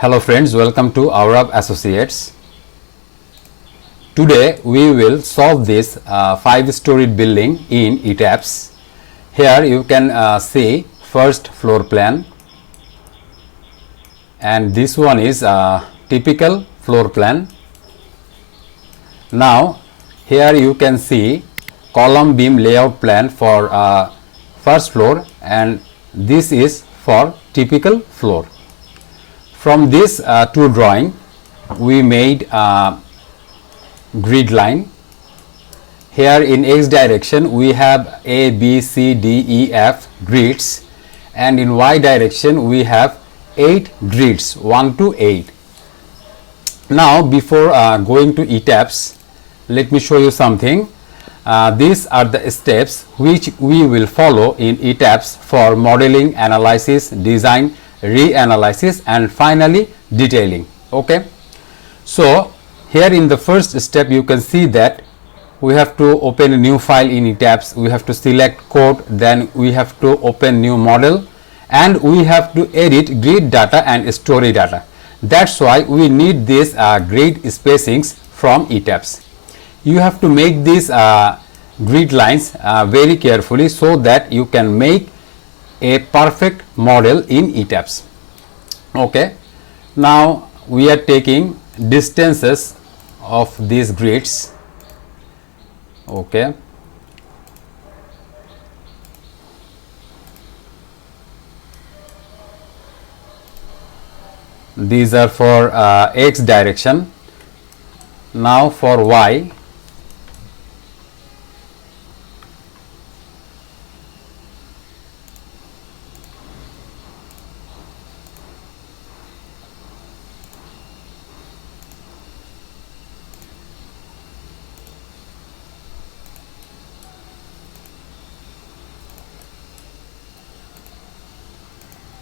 Hello friends, welcome to Aurab Associates. Today we will solve this 5-storied building in ETABS. Here you can see first floor plan, and this one is a typical floor plan. Now here you can see column beam layout plan for first floor, and this is for typical floor. From this two drawing we made a grid line. Here in x direction we have A, B, C, D, E, F grids, and in y direction we have 8 grids, 1 to 8. Now before going to ETABS, let me show you something. These are the steps which we will follow in ETABS for modeling, analysis, design, reanalysis, and finally detailing. Okay, so here in the first step you can see that we have to open a new file in ETABS. We have to select code, then we have to open new model, and we have to edit grid data and story data. That's why we need this grid spacings from ETABS. You have to make these grid lines very carefully so that you can make a perfect model in ETABS. Okay, now we are taking distances of these grids. Okay, these are for x direction. Now for y,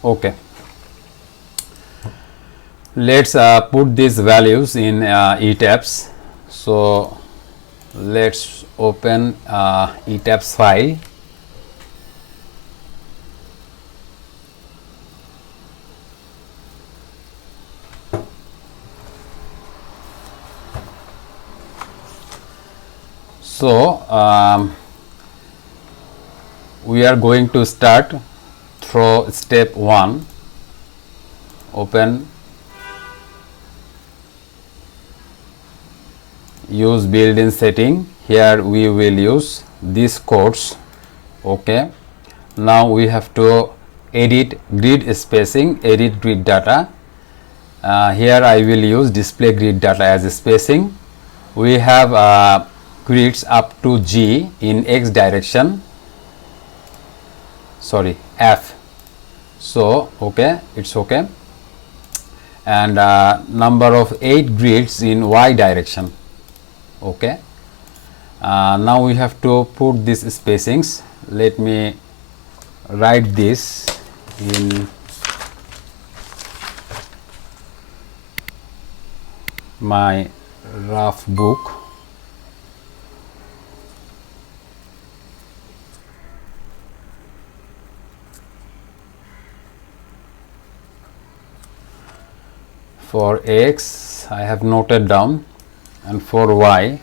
okay, let's put these values in ETABS. So let's open ETABS file. So we are going to start through step 1. Open, use built-in setting. Here we will use these codes. Okay, now we have to edit grid spacing, edit grid data. Here I will use display grid data as a spacing. We have grids up to G in x direction, sorry, F. So okay, it's okay, and number of 8 grids in y direction. Okay, now we have to put these spacings. Let me write this in my rough book. For x I have noted down, and for y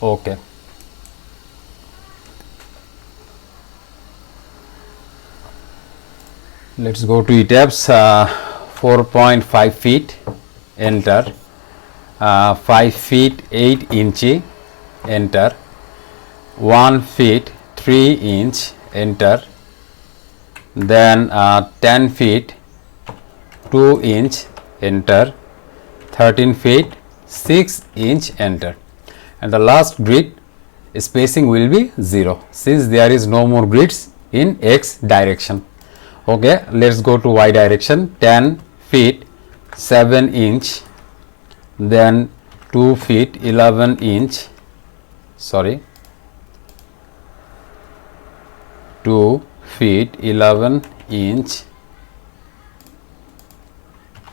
okay. Let's go to ETABS. 4.5 feet, enter. 5 feet 8 inch, enter. 1 feet 3 inch, enter. Then 10 feet 2 inch, enter. 13 feet 6 inch, enter. And the last grid spacing will be 0, since there is no more grids in x direction. Okay, let's go to y direction. 10 feet 7 inch, then 2 feet 11 inch, sorry, 2 feet 11 inch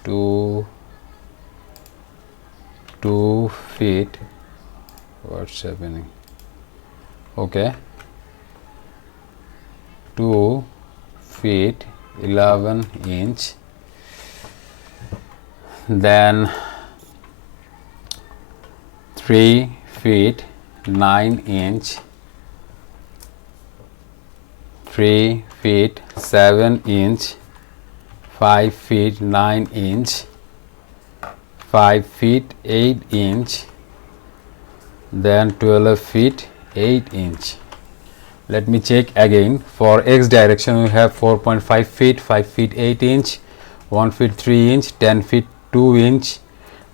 to 2 feet. What's happening? Okay, 2 feet 11 inch, then 3 feet 9 inch, 3 feet 7 inch, 5 feet 9 inch, 5 feet 8 inch, then 12 feet 8 inch. Let me check again. For x direction we have 4.5 feet, 5 feet 8 inch, 1 feet 3 inch, 10 feet 2 inch,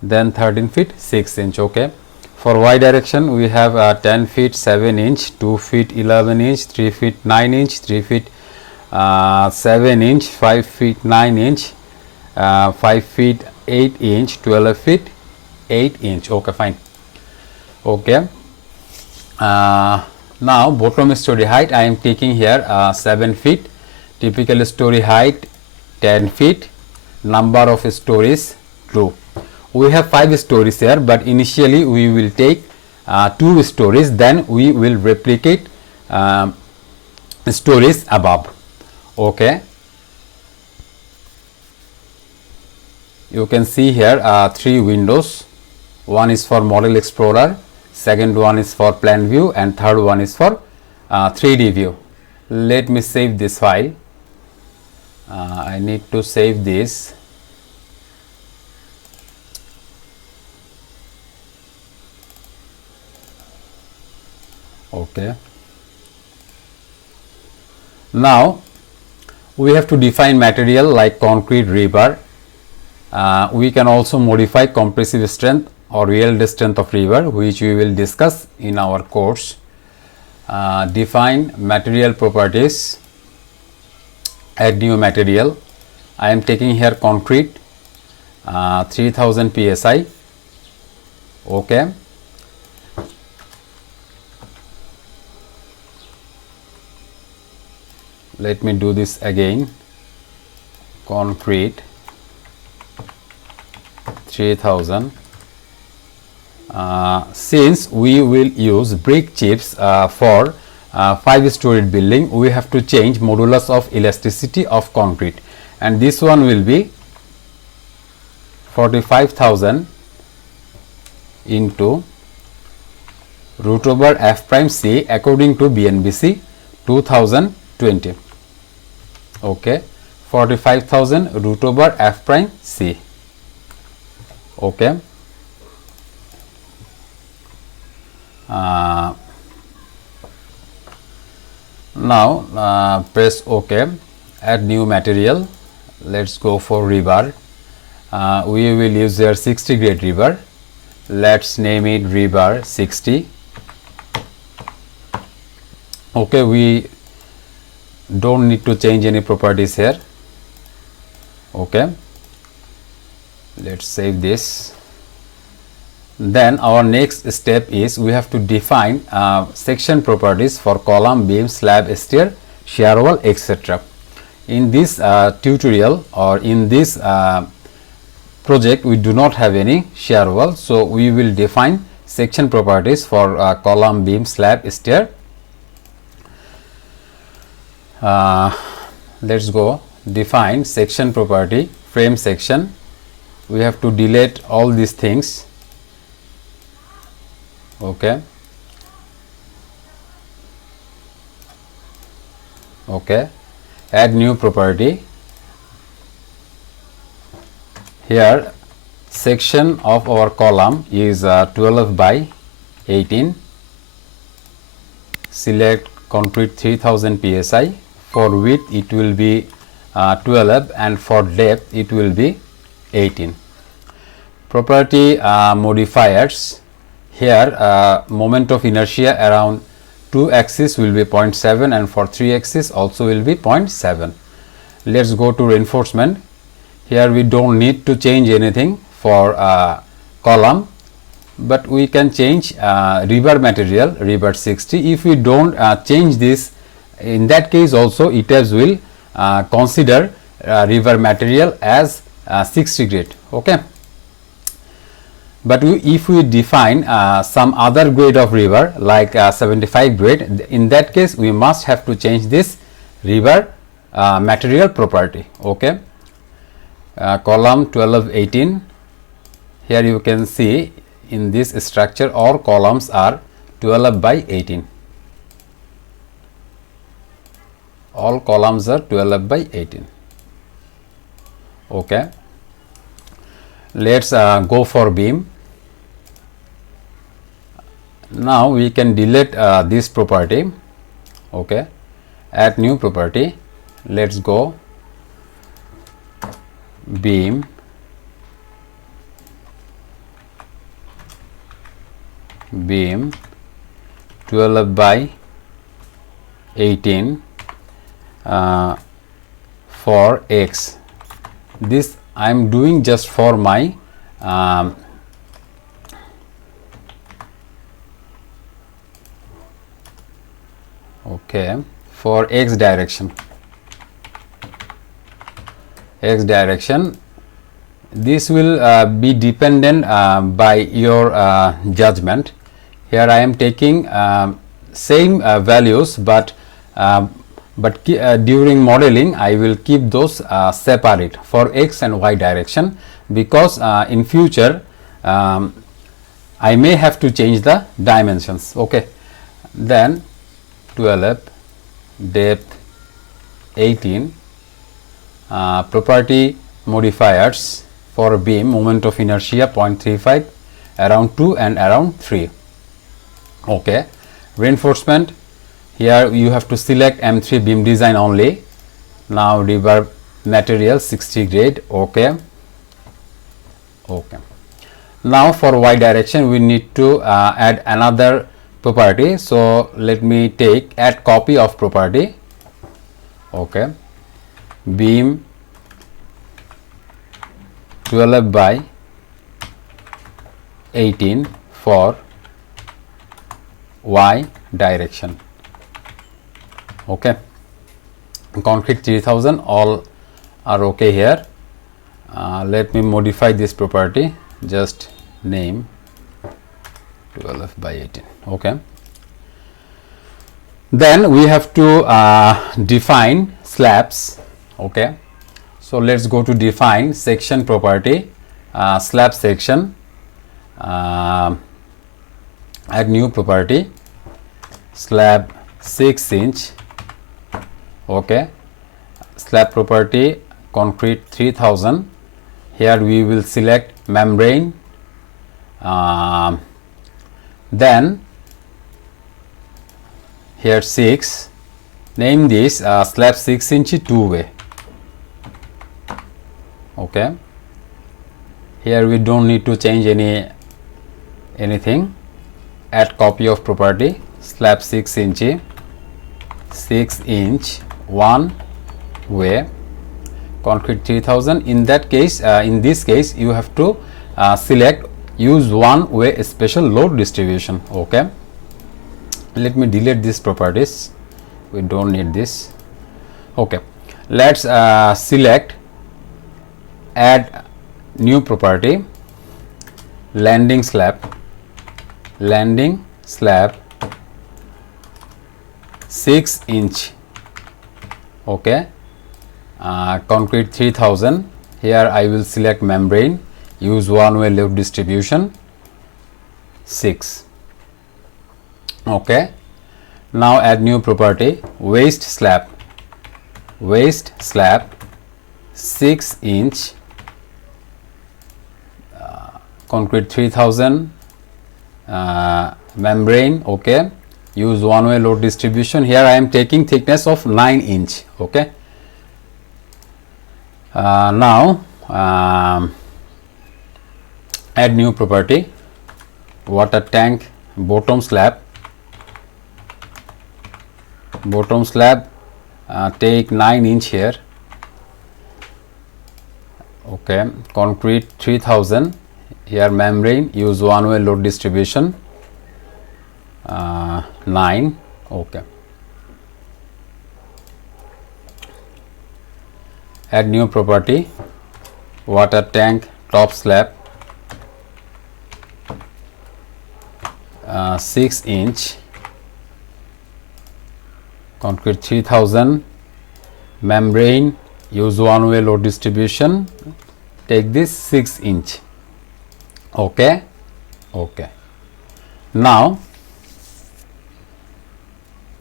then 13 feet 6 inch. Okay. For y direction we have 10 feet 7 inch, 2 feet 11 inch, 3 feet 9 inch, 3 feet 7 inch, 5 feet 9 inch, 5 feet 8 inch, 12 feet 8 inch. Okay, fine. Okay. Now bottom story height I am taking here 7 feet, typical story height 10 feet, number of stories 2. We have 5 stories here, but initially we will take 2 stories, then we will replicate stories above. Okay, you can see here 3 windows. One is for Model Explorer, second one is for plan view, and third one is for 3D view. Let me save this file. I need to save this. Okay. Now we have to define material like concrete, rebar. We can also modify compressive strength or yield strength of rebar, which we will discuss in our course. Define material properties, add new material. I am taking here concrete 3000 psi. Okay. Let me do this again. Concrete 3000. Since we will use brick chips for 5-storied building, we have to change modulus of elasticity of concrete, and this one will be 45,000 into root over f prime c according to BNBC 2020. Okay, 45,000 root over f prime c. Okay. Now press OK. Add new material. Let's go for rebar. We will use their 60 grade rebar. Let's name it rebar 60. Okay, we don't need to change any properties here. Okay, let's save this. Then our next step is we have to define section properties for column, beam, slab, stair, shear wall, etc. In this tutorial or in this project we do not have any shear wall, so we will define section properties for column, beam, slab, stair. Let's go. Define section property, frame section. We have to delete all these things. Okay. Okay. Add new property. Here section of our column is 12 by 18. Select concrete 3000 psi. For width it will be 12 and for depth it will be 18. Property modifiers. Here moment of inertia around 2 axis will be 0.7 and for 3 axis also will be 0.7. Let's go to reinforcement. Here we don't need to change anything for column, but we can change rebar material, rebar 60. If we don't change this, in that case also ETABS will consider river material as 60 grade. Okay. But if we define some other grade of river like 75 grade, in that case we must have to change this river material property. Okay. Column 1218, here you can see in this structure all columns are 12 by 18. All columns are 12 by 18. Okay. Let's go for beam. Now we can delete this property. Okay. Add new property. Let's go beam beam 12 by 18 for X. This I am doing just for my okay, for X direction. X direction, this will be dependent by your judgment. Here I am taking same values, but during modeling I will keep those separate for X and Y direction, because in future I may have to change the dimensions. Okay. Then 12, depth 18, property modifiers for beam, moment of inertia 0.35, around 2 and around 3. Okay. Reinforcement, here you have to select M3 beam design only. Now river material 60 grade. Okay. Okay. Now for Y direction we need to add another property. So let me take add copy of property. Okay. Beam 12 by 18 for Y direction. Okay. Concrete 3000, all are okay here. Let me modify this property, just name 12 by 18. Okay. Then we have to define slabs. Okay. So let's go to define section property, slab section, add new property, slab 6 inch. Okay. Slab property concrete 3000. Here we will select membrane. Then here 6, name this slab 6 inch 2-way. Okay. Here we don't need to change anything. Add copy of property, slab 6 inch 1 way, concrete 3000. In that case, in this case you have to select use 1 way special load distribution. Okay. Let me delete these properties, we don't need this. Okay. Let's select add new property, landing slab 6 inch. Okay. Concrete 3000. Here I will select membrane, use 1 way load distribution 6. Okay. Now add new property, waist slab 6 inch, concrete 3000, membrane. Okay. Use 1 way load distribution. Here I am taking thickness of 9 inch. Okay. Now add new property, water tank bottom slab take 9 inch here. Okay. Concrete 3000, here membrane, use 1 way load distribution 9. Okay. add new property, water tank top slab 6 inch, concrete 3000, membrane, use one way load distribution, take this 6 inch. Okay. Now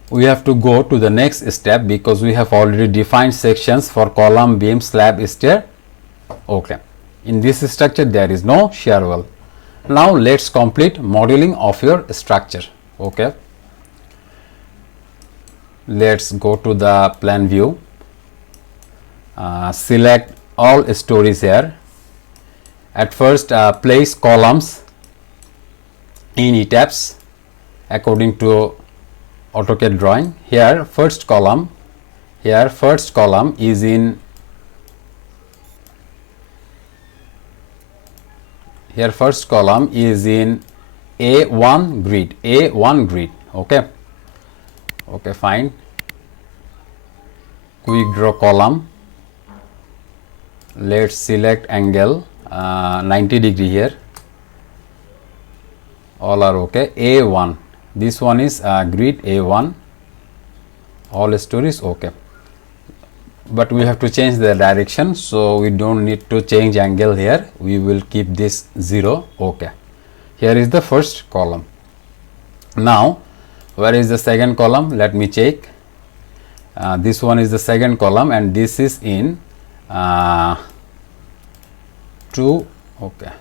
we have to go to the next step because we have already defined sections for column, beam, slab, stair. Okay. In this structure there is no shear wall. Now let's complete modeling of your structure. Okay. Let's go to the plan view. Select all stories here. At first place columns in ETABS according to AutoCAD drawing. Here first column is in A1 grid. Okay, fine. Quick draw column. Let's select angle 90 degree here. All are okay. A1. This one is grid A1. All stories okay. But we have to change the direction, so we don't need to change angle here. We will keep this 0. Okay. Here is the first column. Now where is the second column? Let me check. This one is the second column and this is in 2. Okay.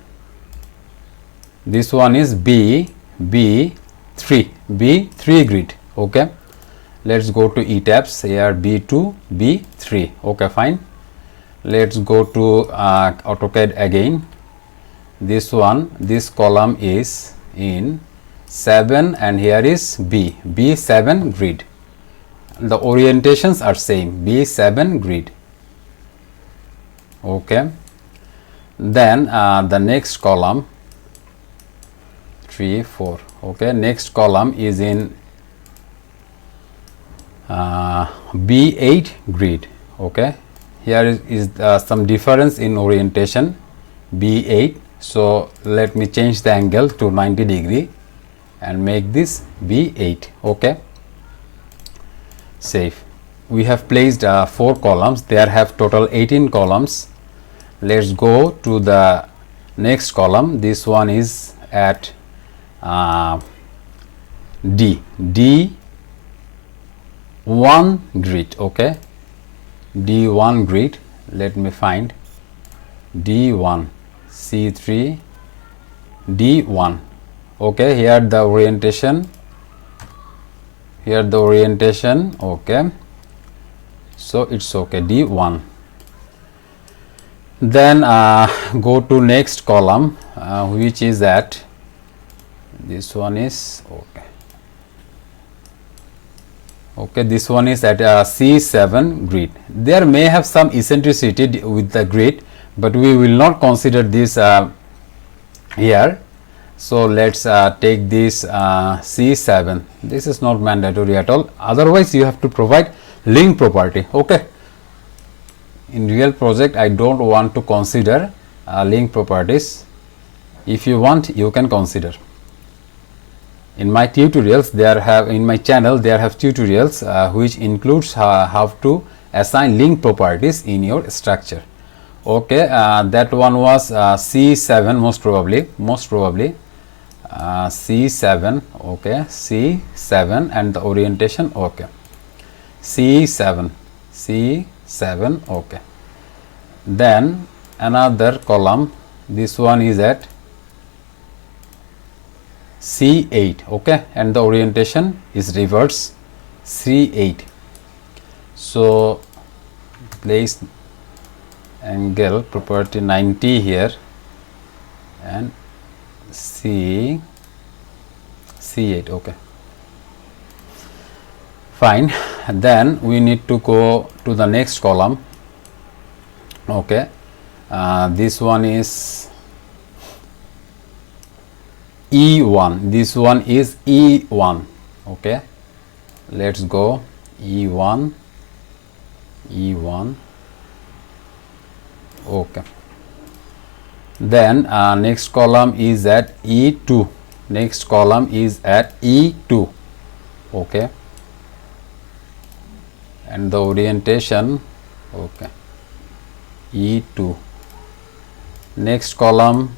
This one is B3 grid. Okay. Let's go to ETABS here, B2, B3. Okay, fine. Let's go to AutoCAD again. This column is in 7 and here is B7 grid. The orientations are same, B7 grid. Okay. Then the next column 3, 4. Okay. Next column is in B8 grid. Okay. Here is some difference in orientation, B8. So let me change the angle to 90 degree and make this B8. Okay. Save. We have placed 4 columns. There have total 18 columns. Let's go to the next column. This one is at D1 grid. Okay. D1 grid. Let me find D1, C3, D1. Okay. Here the orientation. Okay. So it's okay, D1. Then go to next column which is at, this one is okay. Okay, this one is at C7 grid. There may have some eccentricity with the grid, but we will not consider this here. So let's take this C7. This is not mandatory at all. Otherwise, you have to provide link property. Okay. In real project, I don't want to consider link properties. If you want, you can consider. In my tutorials, in my channel there have tutorials which includes how to assign link properties in your structure. Okay, that one was C7 most probably C7. Okay, C7 and the orientation. Okay, C7. Okay. Then another column. This one is at C8. Okay, and the orientation is reverse, C8. So place angle property 90 here and C8. Okay, fine. Then we need to go to the next column. Okay, this one is E1. This one is E1. Okay, let's go E1. Okay. Then next column is at E2. Next column is at E2. Okay. And the orientation, okay, E2. Next column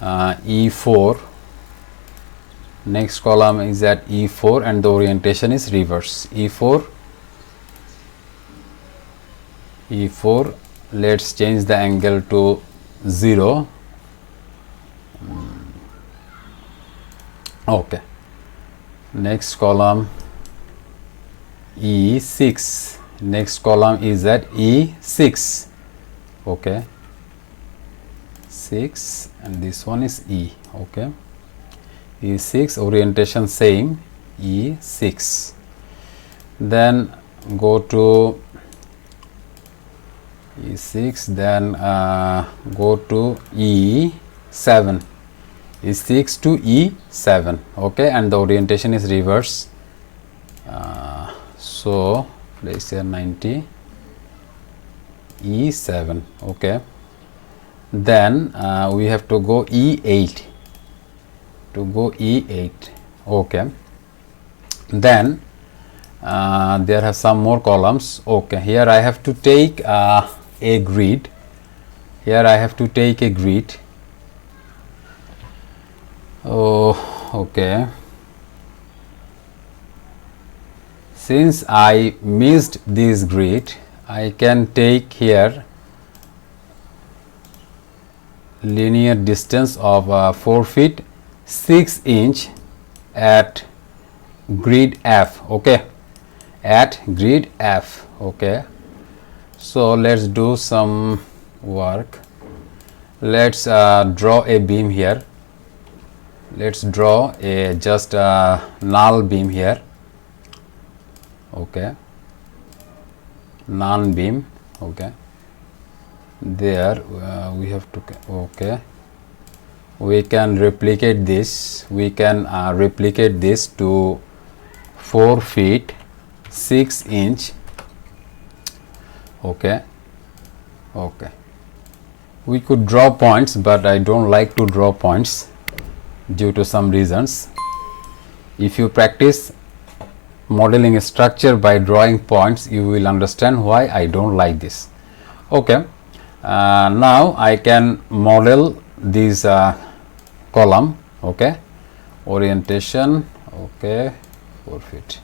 E4. Next column is at E4 and the orientation is reverse. E4. Let's change the angle to 0. Okay. Next column E6. Next column is at E6. Okay. 6 and this one is E. Okay. E6, orientation same, E6. Then go to E6, then go to E7. E6 to E7. Okay, and the orientation is reverse. So let's say 90, E7. Okay. Then we have to go E8. Okay. Then there are some more columns. Okay, here I have to take a grid. Oh, okay. Since I missed this grid, I can take here linear distance of 4 feet 6 inch at grid F. Okay, at grid F. Okay, so let's do some work. Let's draw a beam here. Let's draw a just null beam here. Okay, non beam. Okay, there we have to, okay, we can replicate this. We can replicate this to 4 feet 6 inch. Okay. Okay, we could draw points, but I don't like to draw points due to some reasons. If you practice modeling a structure by drawing points, you will understand why I don't like this. Okay, now I can model this column. Okay, orientation, okay, 4 feet.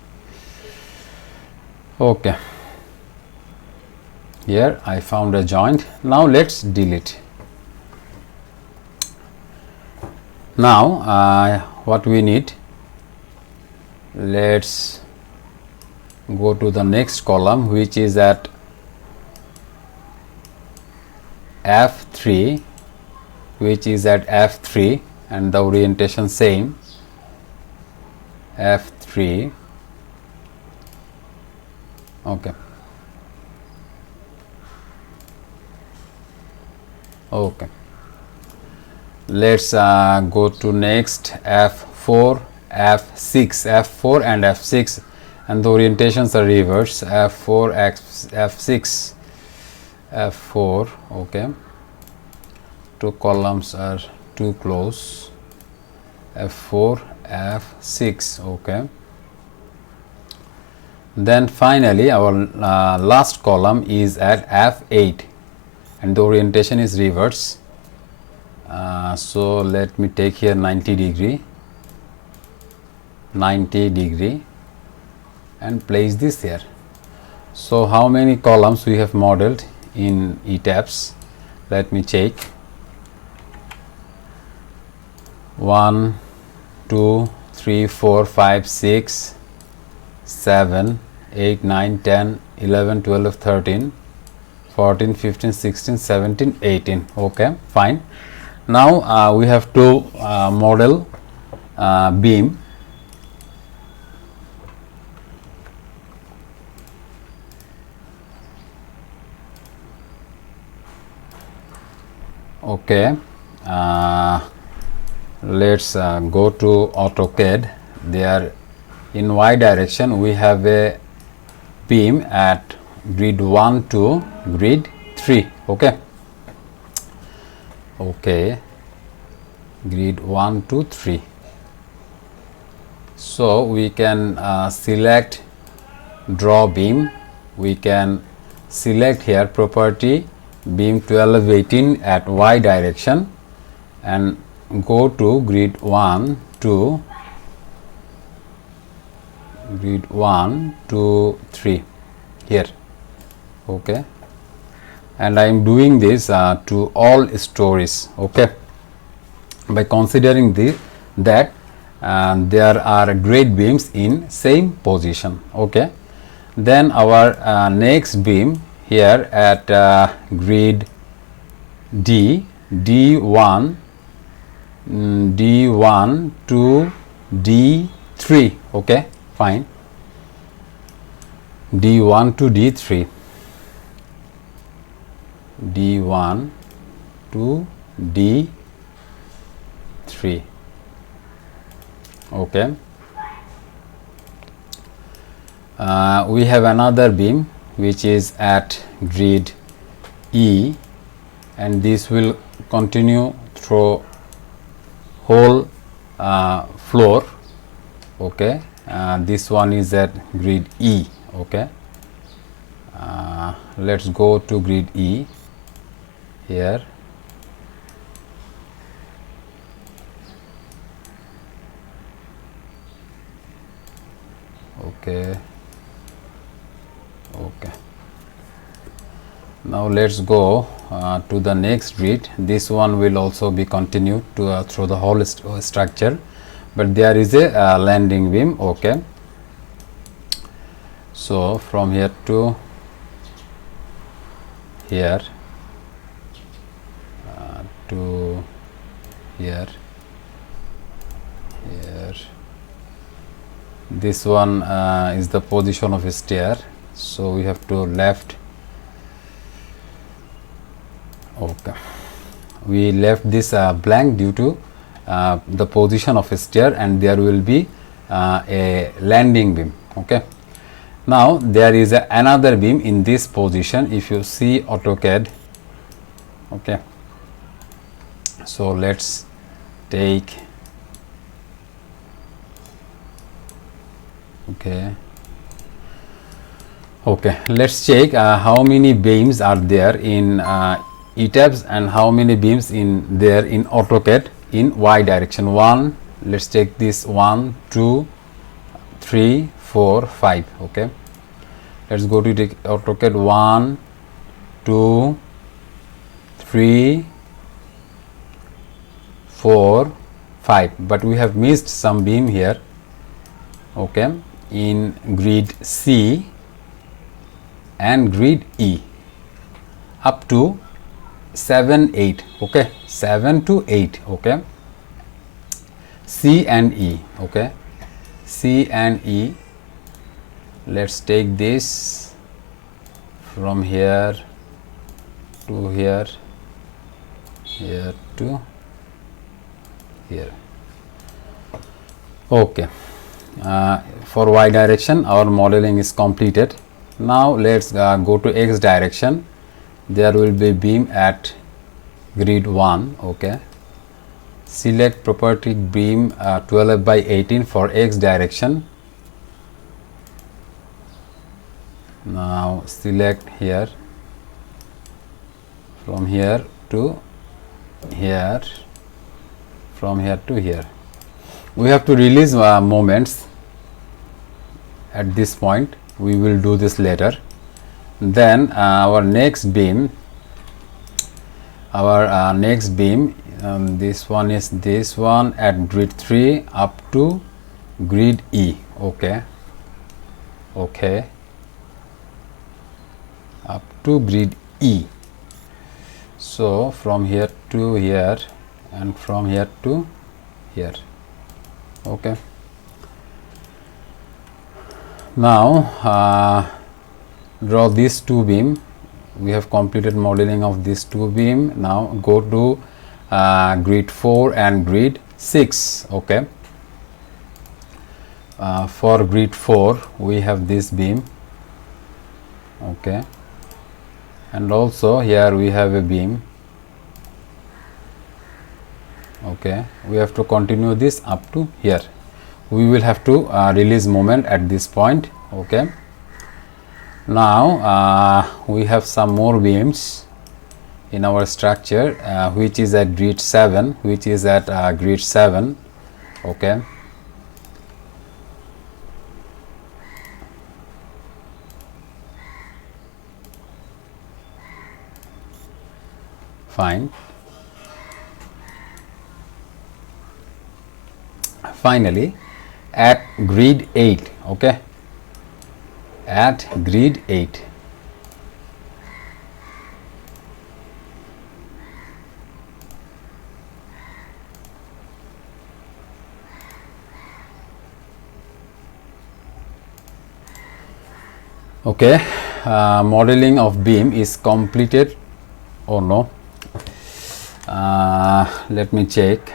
Okay, here I found a joint. Now let's delete. Now what we need, let's go to the next column, which is at F3, and the orientation same, F3. Okay. Okay, let's go to next F4, F4 and F6, and the orientations are reverse, F4, F6, F4. Okay, two columns are too close, F4, F6. Okay, then finally our last column is at F8 and the orientation is reverse. So let me take here 90 degree and place this here. So how many columns we have modeled in ETABS? Let me check. 1, 2, 3, 4, 5, 6, 7, 8, 9, 10, 11, 12, 13, 14, 15, 16, 17, 18. Okay, fine. Now we have to model beam. Okay, let's go to AutoCAD. There in Y direction we have a beam at grid 1 to grid 3. Okay. Okay, grid 1, 2, 3. So we can select draw beam. We can select here property beam 12, 18 at y direction and go to grid 1 to grid 1 2 3 here. Okay, and I am doing this to all stories. Okay, by considering that there are grade beams in same position. Okay, then our next beam here at grid D, D1, D1 to D3. Okay, fine. D1 to D3, D1 to D3. Okay, we have another beam which is at grid E, and this will continue through whole floor. Okay, this one is at grid E. Okay, let's go to grid E here. Okay, okay. Now let's go to the next grid. This one will also be continued to through the whole structure, but there is a landing beam. Okay, so from here to here to here, here. This one is the position of a stair, so we have to left. Okay, we left this blank due to the position of a stair, and there will be a landing beam. Okay, now there is another beam in this position if you see AutoCAD. Okay, so let's take. Okay, let's check how many beams are there in ETABS and how many beams in there in AutoCAD in y direction. 1, let's take this 1, 2, 3, 4, 5. Okay, let's go to take AutoCAD. 1, 2, 3, 4, 5, but we have missed some beam here. Okay, in grid C and grid E up to 7, 8. Okay, 7 to 8. Okay, C and E. Okay, C and E. Let's take this from here to here, here to here. Okay, for y direction our modeling is completed. Now let's go to x direction. There will be beam at grid 1. Okay, select property beam 12 by 18 for x direction. Now select here, from here to here, from here to here. We have to release moments at this point. We will do this later. Then our next beam, this one is this one at grid 3 up to grid E. Okay, okay, up to grid E. So from here to here and from here to here. Okay, now draw these two beam. We have completed modeling of these two beam. Now go to grid 4 and grid 6. Okay, for grid 4 we have this beam. Okay, and also here we have a beam. Okay, we have to continue this up to here. We will have to release moment at this point. Okay, now we have some more beams in our structure, which is at grid 7, grid 7. Okay, fine. Finally, at grid 8, okay, at grid 8, okay, modeling of beam is completed or no. Let me check.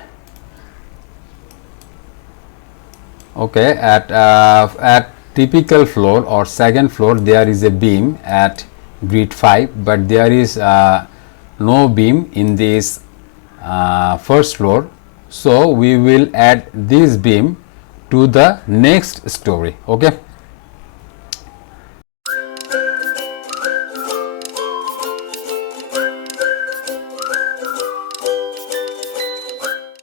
Okay, at typical floor or second floor there is a beam at grid 5, but there is no beam in this first floor, so we will add this beam to the next story. Okay,